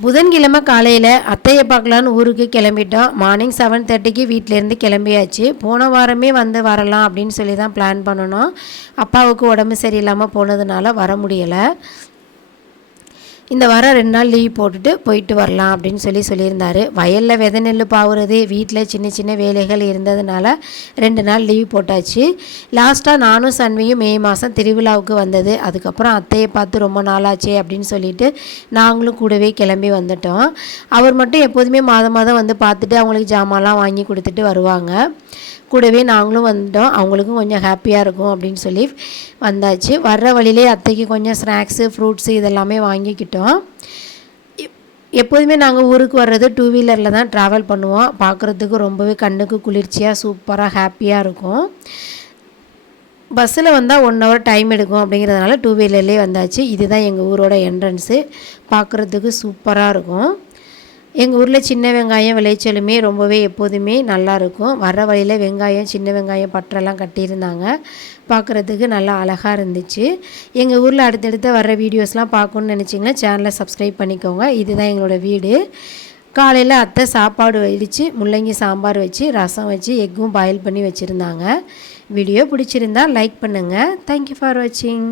புதன்கிழமை காலையில் அத்தையை பார்க்கலான்னு ஊருக்கு கிளம்பிட்டோம். மார்னிங் 7:30க்கு வீட்டிலேருந்து கிளம்பியாச்சு. போன வாரமே வந்து வரலாம் அப்படின்னு சொல்லி தான் பிளான் பண்ணணும். அப்பாவுக்கு உடம்பு சரியில்லாமல் போனதுனால வர முடியலை. இந்த வாரம் 2 நாள் லீவ் போட்டுட்டு போயிட்டு வரலாம் அப்படின்னு சொல்லியிருந்தார். வயலில் விதை நெல் பாவுறது, வீட்டில் சின்ன சின்ன வேலைகள் இருந்ததுனால 2 நாள் லீவ் போட்டாச்சு. லாஸ்ட்டாக நானும் சன்வியும் மே மாதம் திருவிழாவுக்கு வந்தது. அதுக்கப்புறம் அத்தையை பார்த்து ரொம்ப நாளாச்சே அப்படின்னு சொல்லிட்டு நாங்களும் கூடவே கிளம்பி வந்துட்டோம். அவர் மட்டும் எப்போதுமே மாதம் வந்து பார்த்துட்டு அவங்களுக்கு ஜாமான்லாம் வாங்கி கொடுத்துட்டு வருவாங்க. கூடவே நாங்களும் வந்துட்டோம். அவங்களுக்கும் கொஞ்சம் ஹாப்பியாக இருக்கும் அப்படின்னு சொல்லி வந்தாச்சு. வர்ற வழியிலே அத்தைக்கு கொஞ்சம் ஸ்நாக்ஸு, ஃப்ரூட்ஸு இதெல்லாமே வாங்கிக்கிட்டோம். எப்போதுமே நாங்கள் ஊருக்கு வர்றது 2 வீலரில் தான் ட்ராவல் பண்ணுவோம். பார்க்குறதுக்கு ரொம்பவே கண்ணுக்கு குளிர்ச்சியாக சூப்பராக ஹாப்பியாக இருக்கும். பஸ்ஸில் வந்தால் 1 ஹவர் டைம் எடுக்கும். அப்படிங்கிறதுனால 2 வீலர்லேயே வந்தாச்சு. இதுதான் எங்கள் ஊரோட என்ட்ரன்ஸு. பார்க்குறதுக்கு சூப்பராக இருக்கும். எங்கள் ஊரில் சின்ன வெங்காயம் விளைச்சலுமே ரொம்பவே எப்போதுமே நல்லாயிருக்கும். வர்ற வழியில் வெங்காயம், சின்ன வெங்காயம் பற்றெல்லாம் கட்டியிருந்தாங்க. பார்க்குறதுக்கு நல்லா அழகாக இருந்துச்சு. எங்கள் ஊரில் அடுத்தடுத்து வர்ற வீடியோஸ்லாம் பார்க்கணுன்னு நினச்சிங்கன்னா சேனலை சப்ஸ்கிரைப் பண்ணிக்கோங்க. இதுதான் எங்களோட வீடு. காலையில் அத்தை சாப்பாடு வடித்து முள்ளங்கி சாம்பார் வச்சு, ரசம் வச்சு, எக்கும் பாயில் பண்ணி வச்சுருந்தாங்க. வீடியோ பிடிச்சிருந்தா லைக் பண்ணுங்கள். தேங்க்யூ ஃபார் வாட்சிங்.